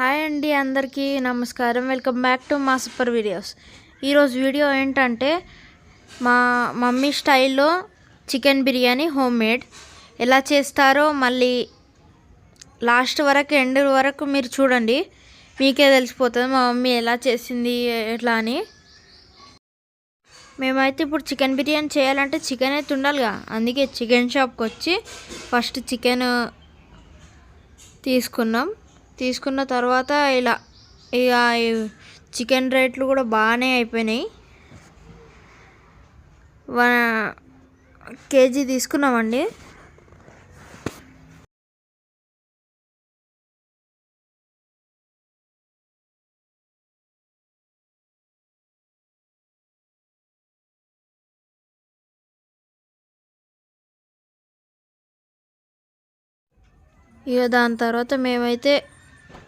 Hi అండి, అందరికీ నమస్కారం. వెల్కమ్ బ్యాక్ టు మా సూపర్ వీడియోస్. ఈరోజు వీడియో ఏంటంటే మా మమ్మీ స్టైల్లో చికెన్ బిర్యానీ హోమ్ మేడ్ ఎలా చేస్తారో మళ్ళీ లాస్ట్ వరకు ఎండ్ వరకు మీరు చూడండి, మీకే తెలిసిపోతుంది మా మమ్మీ ఎలా చేసింది ఎట్లా అని. మేమైతే ఇప్పుడు చికెన్ బిర్యానీ చేయాలంటే చికెన్ అయితే ఉండాలిగా, అందుకే చికెన్ షాప్కి వచ్చి ఫస్ట్ చికెన్ తీసుకున్న తర్వాత ఇక చికెన్ రేట్లు కూడా బాగానే అయిపోయినాయి. 1 కేజీ తీసుకున్నామండి. ఇక దాని తర్వాత మేమైతే 1.5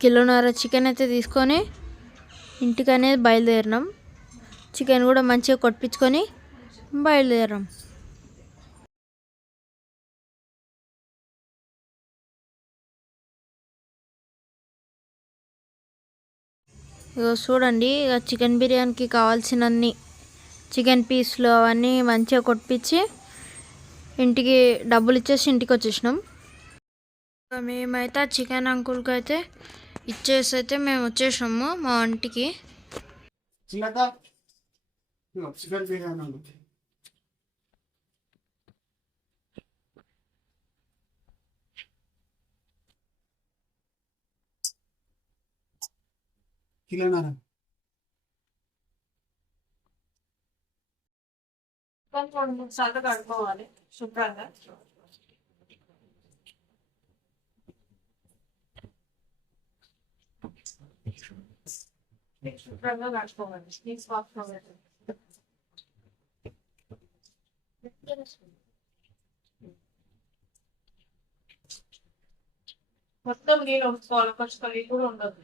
కిలో చికెన్ అయితే తీసుకొని ఇంటికనేది బయలుదేరినాం. చికెన్ కూడా మంచిగా కొట్టించుకొని బయలుదేరాం. ఇక చూడండి, ఇక చికెన్ బిర్యానీకి కావాల్సినన్ని చికెన్ పీస్లు అవన్నీ మంచిగా కొట్టించి ఇంటికి డబ్బులు ఇచ్చేసి ఇంటికి వచ్చేసినాం. మేమైతే ఆ చికెన్ అంకుల్కి అయితే ఇచ్చేసి అయితే మేము వచ్చేసాము మా ఇంటికి. చికెన్ బిర్యానీ కిలోన్నర రెండు మూడు సార్లు కడుక్కోవాలి శుభ్రంగా. శుభ్రంగా కడుక్కోవాలి. తీసుకోవాలి. మొత్తం నీళ్ళు ఉంచుకోవాలి, కొంచెం కలిగి కూడా ఉండదు.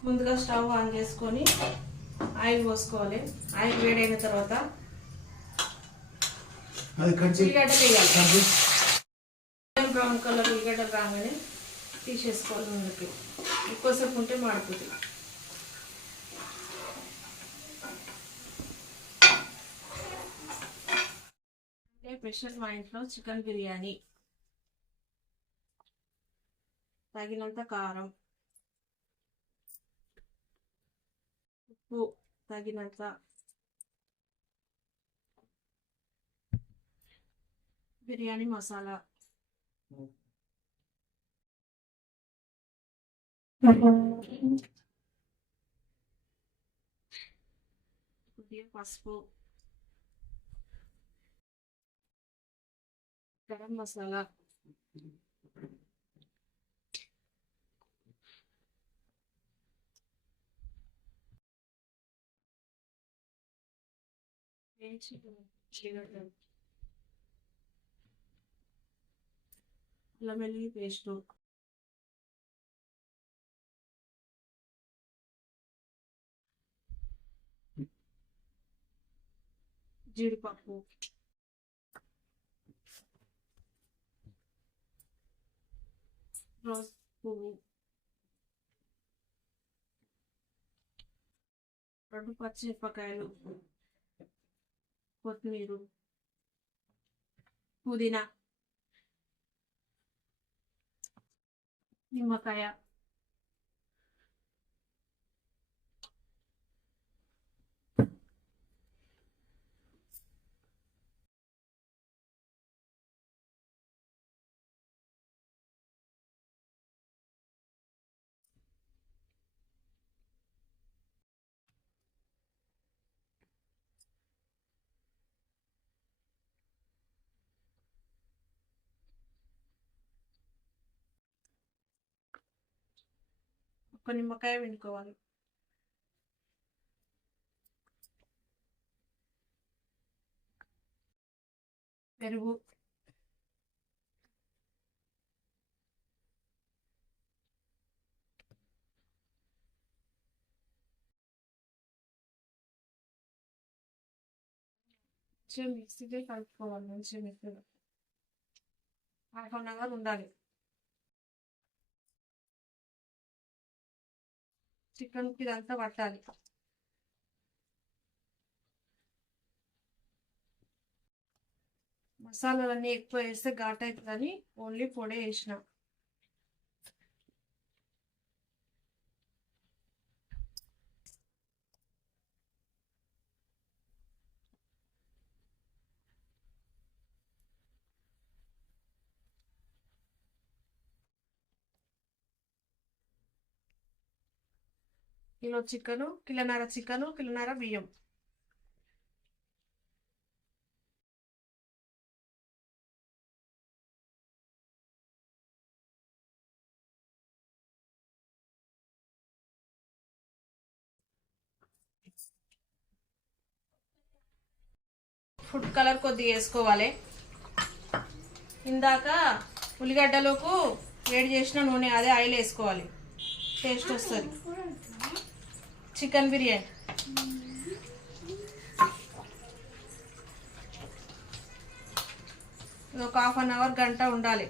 ముందుగా స్టవ్ ఆన్ చేసుకొని ఆయిల్ పోసుకోవాలి. ఆయిల్ వేడైన తర్వాత ఉల్లిగడ్డలు వేయాలి. బ్రౌన్ కలర్ ఉల్లిగడ్డలు రాగానే తీసేసుకోవాలి. ముందుకి ఎక్కువసేపు ఉంటే మాడిపోతుంది. స్పెషల్ మా ఇంట్లో చికెన్ బిర్యానీ. తగినంత కారం, ఉప్పు తగినంత, బిర్యానీ మసాలా, కొద్దిగా పసుపు, గరం మసాలా, అల్లం వెల్లుల్లి పేస్టు, జీడిపప్పు, రోజ్ పువ్వు, 2 పచ్చిమిరపకాయలు, కొత్తిమీర, పుదీనా, నిమ్మకాయ, ఒక నిమ్మకాయ పిండుకోవాలి. పెరుగు, మంచిగా మిక్సీకి కలుపుకోవాలి. మంచిగా మెత్తగా 1/2 అవర్ ఉండాలి. చికెన్కి ఇదంతా పట్టాలి. మసాలాలన్నీ ఎక్కువ వేస్తే ఘాట్ అవుతుందని ఓన్లీ పొడి వేసిన. కిలో చికెను, కిలోన్నర బియ్యం. ఫుడ్ కలర్ కొద్దిగా వేసుకోవాలి. ఇందాక ఉల్లిగడ్డలకు వేడి చేసిన నూనె అదే ఆయిల్ వేసుకోవాలి. టేస్ట్ వస్తుంది చికెన్ బిర్యానీ. ఇది ఒక 1/2 అవర్ గంట ఉండాలి.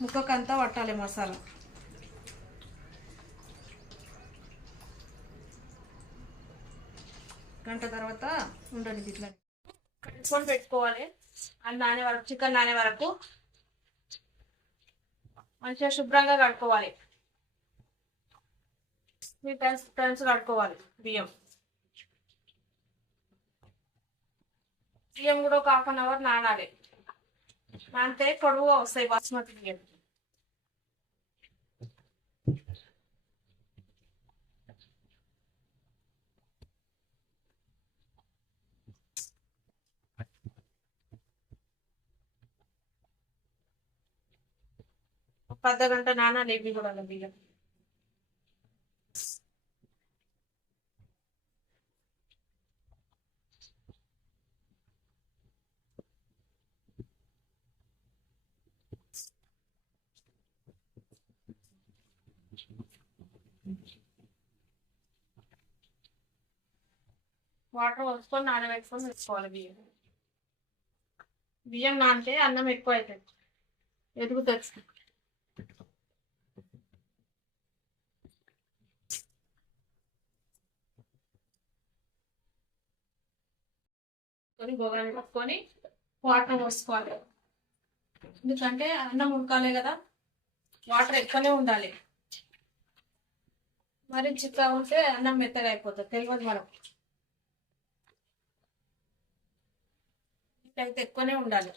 ముక్కకంతా పట్టాలి మసాలా. గంట తర్వాత ఉండండి ఇట్లా కలుపుకొని పెట్టుకోవాలి. అది నానే వరకు, చికెన్ నానే వరకు మంచిగా శుభ్రంగా కడుక్కోవాలి. 3 టైమ్స్ కడుక్కోవాలి. బియ్యం కూడా ఒక 1/2 అవర్ నానాలి. నానితే పొడవుగా వస్తాయి బాస్మతి బియ్యం. ఒక అర్ధగంట నానాలి ఇవి కూడా బియ్యం. వాటర్ పోసుకొని నానబెట్టుకొని వేసుకోవాలి బియ్యం. బియ్యం నానితే అన్నం ఎక్కువ అవుతుంది, ఎదుగుతుంది. బొగాని పట్టుకొని వాటర్ పోసుకోవాలి. ఎందుకంటే అన్నం ఉడకాలి కదా, వాటర్ ఎక్కువనే ఉండాలి. మరి చిక్కగా ఉంటే అన్నం మెత్తగా అయిపోతుంది, తెలియదు మనం. ఇట్లయితే ఎక్కువనే ఉండాలి.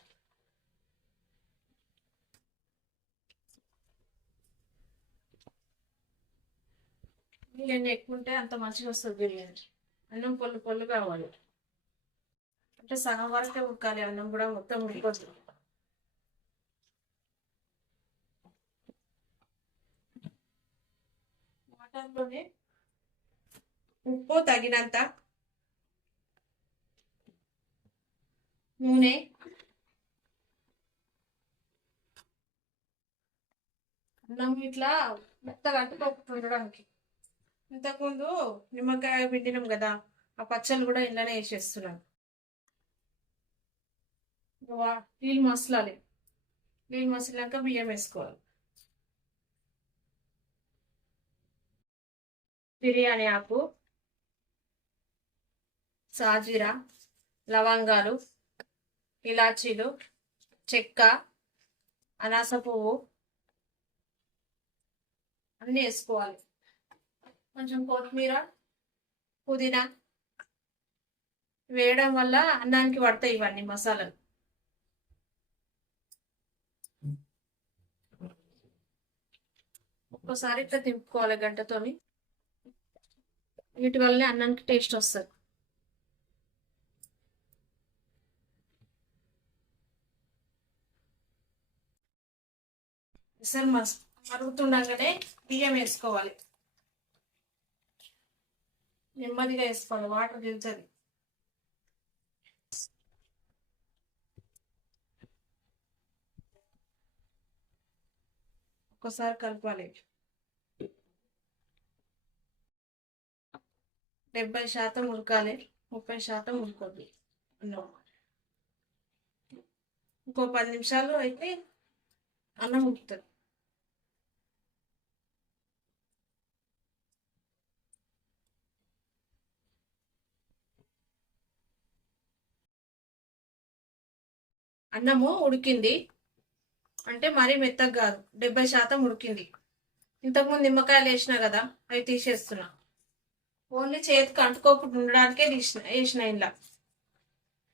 నీళ్ళు ఎక్కువ ఉంటే అంత మంచిగా వస్తుంది బిర్యానీ. అన్నం పొల్లు కావాలి. అంటే సగం వరకే ఉడకాలి, అన్నం కూడా మొత్తం ఉడికొద్దు. వాటర్లోనే ఉప్పు తగినంత, నూనె, అన్నం ఇట్లా మెత్తగా అంటుకోకుండా. ఇంతకుముందు నిమ్మకాయ పిండినాం కదా, ఆ పచ్చళ్ళు కూడా ఇంట్లోనే వేసేస్తున్నాం. నీళ్ళు మసలాలి. నీళ్ళు మసిలాక బియ్యం వేసుకోవాలి. బిర్యానీ ఆకు, సాజీరా, లవంగాలు, ఇలాచీలు, చెక్క, అనాస పువ్వు అన్నీ వేసుకోవాలి. కొంచెం కొత్తిమీర, పుదీనా వేయడం వల్ల అన్నానికి పడతాయి ఇవన్నీ మసాలాలు. ఒక్కసారి ఇట్లా తిప్పుకోవాలి గంటతోని. వీటి వల్లనే అన్నానికి టేస్ట్ వస్తుంది. అసలు మరుగుతుండగానే బియ్యం వేసుకోవాలి. నెమ్మదిగా వేసుకోవాలి, వాటర్ దిగుతుంది. ఒక్కసారి కలపాలి. 70% ఉడకాలి, 30% ఉడకొద్ది. అన్నం. ఇంకో 10 నిమిషాలు అయితే అన్నం ఉడుకుతుంది. అన్నము ఉడికింది అంటే మరీ మెత్తగా కాదు, 70% ఉడికింది. ఇంతకుముందు నిమ్మకాయలు వేసినా కదా, అవి తీసేస్తున్నా. ఓన్లీ చేతికి అంటుకోకుండా ఉండడానికే వేసిన ఇలా.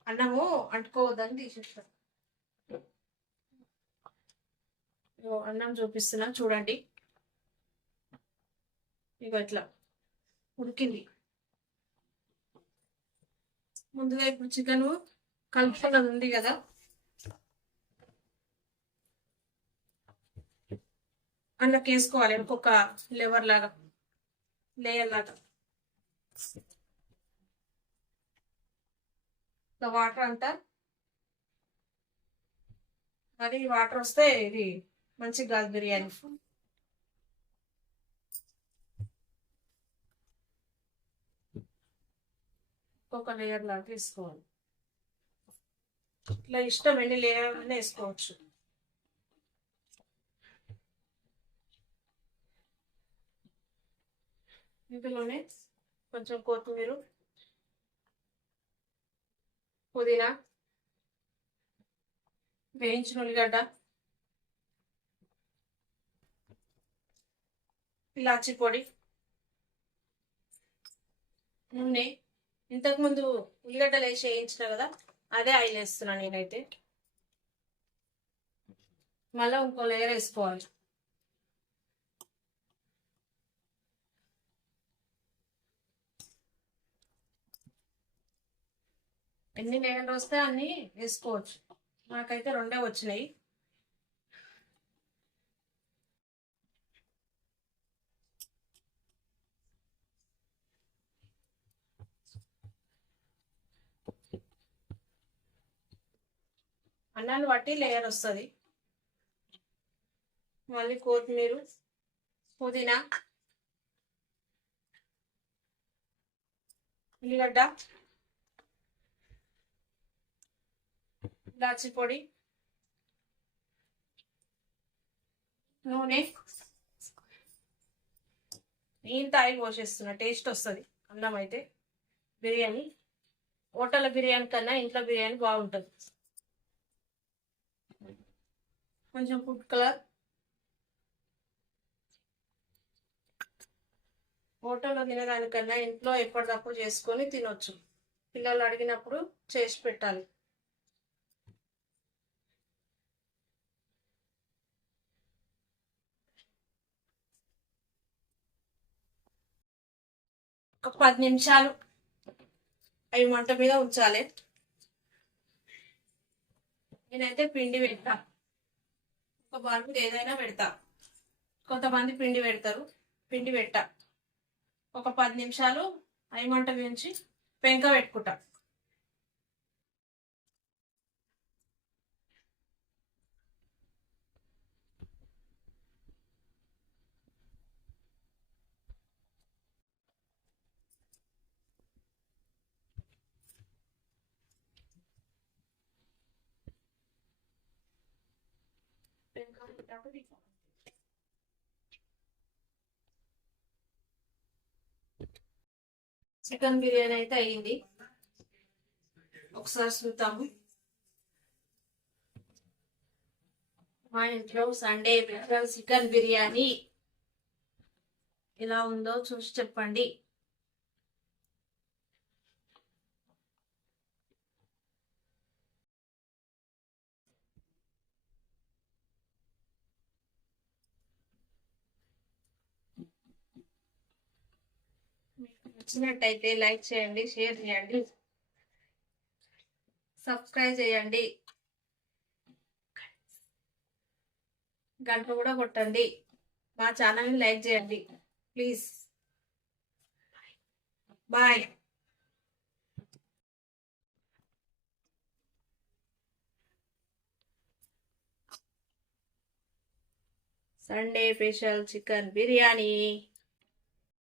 అన్నము అంటుకోవద్దని తీసేస్తా. అన్నం చూపిస్తున్నా చూడండి. ఇక ఇట్లా ఉడికింది. ముందుగా ఇప్పుడు చికెన్ కలుపుకున్నది ఉంది కదా, అందులోకి వేసుకోవాలి. ఇంకొక లేయర్ లాగా. వాటర్ అంతా మరి వాటర్ వస్తే ఇది మంచిగా కాదు బిర్యానీ. ఇంకొక లేయర్ లాగా వేసుకోవాలి. ఇట్లా ఇష్టం ఎన్ని లేయర్ వేసుకోవచ్చు. ఇందులోనే కొంచెం కొత్తిమీర, పుదీనా, వేయించిన ఉల్లిగడ్డ, ఇలాచి పొడి, నూనె. ఇంతకుముందు ఉల్లిగడ్డలు వేసి వేయించిన కదా, అదే ఆయిల్ వేస్తున్నాను నేనైతే. మళ్ళీ ఇంకో లేయర్ వేసుకోవాలి. ఎన్ని లేయర్లు వస్తే అన్ని వేసుకోవచ్చు. నాకైతే 2 వచ్చినాయి. అన్నాన్ని బట్టి లేయర్ వస్తుంది. మళ్ళీ కొత్తిమీర, పుదీనా, ఉల్లిగడ్డ, ఇలాచి పొడి, నూనె. ఇంత ఆయిల్ పోసేస్తున్నా, టేస్ట్ వస్తుంది అన్నం అయితే. బిర్యానీ హోటల్ బిర్యానీ కన్నా ఇంట్లో బిర్యానీ బాగుంటుంది. కొంచెం ఫుడ్ కలర్. హోటల్లో తినడానికన్నా ఇంట్లో ఎప్పటికప్పుడు చేసుకొని తినొచ్చు. పిల్లలు అడిగినప్పుడు చేసి పెట్టాలి. ఒక 10 నిమిషాలు అవి మంట మీద ఉంచాలి. నేనైతే పిండి పెడతా. ఒక బాల్ మీద ఏదైనా పెడతా. కొంతమంది పిండి పెడతారు, పిండి పెట్టా. ఒక 10 నిమిషాలు అవి మంట వేయించి పెంక పెట్టుకుంటా. చికెన్ బిర్యానీ అయితే అయ్యింది. ఒకసారి చూద్దాము. మా ఇంట్లో సండే స్పెషల్ చికెన్ బిర్యానీ ఎలా ఉందో చూసి చెప్పండి. మీకు నచ్చినట్టయితే లైక్ చేయండి, షేర్ చేయండి, సబ్స్క్రైబ్ చేయండి, గంట కూడా కొట్టండి. మా ఛానల్ని లైక్ చేయండి please. Bye. Sunday special chicken biryani.